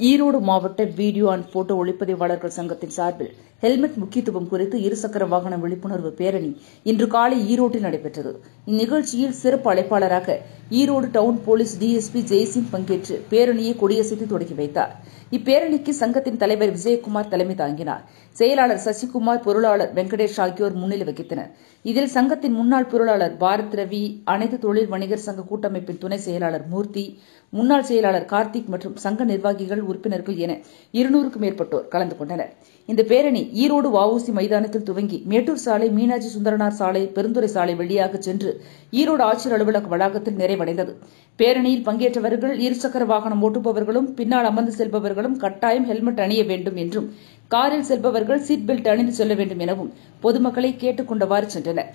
ஈரோடு மாவட்ட video and photo ஒளிப்பதிவாளர்கள் சங்கத்தின் சார்பில் ஹெல்மெட் முக்கியத்துவம் குறித்து இருசக்கர வாகன விழிப்புணர்வு பேரணி இன்று காலை ஈரோட்டில் நடைபெற்றது. இந்நிகழ்ச்சியில் சிறப்பு அழைப்பாளராக Erode town police DSP Jaisingh பங்கேற்று பேரணியை கொடியசைத்து தொடங்கி வைத்தார். இப்பேரணிக்கு சங்கத்தின் தலைவர் விஜயகுமார் தலைமை தாங்கினார். செயலாளர் சசிகுமார், பொருளாளர் வெங்கடேஷ் ஆகியோர் முன்னிலை வகித்தனர். இதில் சங்கத்தின் முன்னாள் பொருளாளர் பாரத் ரவி, அனைத்து தொழில் வணிகர் சங்க கூட்டமைப்பின் துணை செயலாளர் மூர்த்தி, முன்னாள் செயலாளர் கார்த்திக் மற்றும் சங்க நிர்வாகிகள், உறுப்பினர்கள் என 200க்கும் மேற்பட்டோர் கலந்து கொண்டனர். இந்த பேரணி ஈரோடு வஉசி மைதானத்தில் துவங்கி மேட்டூர் சாலை, மீனாட்சி சுந்தரனார் சாலை, பெருந்துறை சாலை வழியாக சென்று ஈரோடு ஆட்சியர் அலுவலக வளாகத்தில் நிறைவடைந்தது. பேரணியில் பங்கேற்றவர்கள் இருசக்கர வாகனம் ஓட்டுபவர்களும் பின்னால் அமர்ந்து செல்பவர்களும் கட்டாயம் ஹெல்மெட் அணிய வேண்டும் என்றும், காரில் செல்பவர்கள் சீட் பெல்ட் அணிந்து செல்ல வேண்டும் எனவும் பொதுமக்களை கேட்டுக் கொண்டவாறு சென்றனர்.